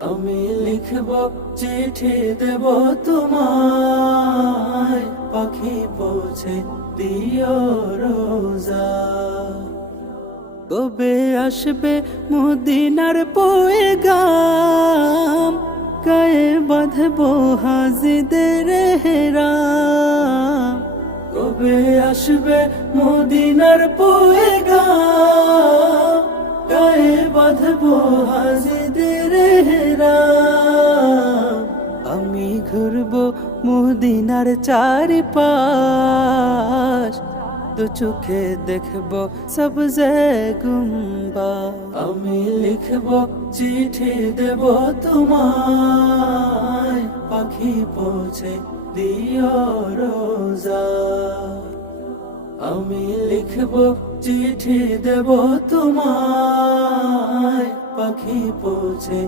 আমি লিখব চিঠি দেব তোমায়, পাখি পৌঁছে দিও রোজা। কবে আসবে মদিনার পয়গাম, গায়ে বাঁধব হাজিদের হেরাম। কবে আসবে মদিনার পয়গাম, গায়ে বাঁধব হাজিদের হেরাম। আমি ঘুরব মদিনার চারিপাশ, তো চোখে দেখব সবজে গুম্বা। আমি লিখব চিঠি দেব তোমায়, পাখি পৌঁছে দিও রোজা। আমি লিখব চিঠি দেব তোমায়, পাখি পৌঁছে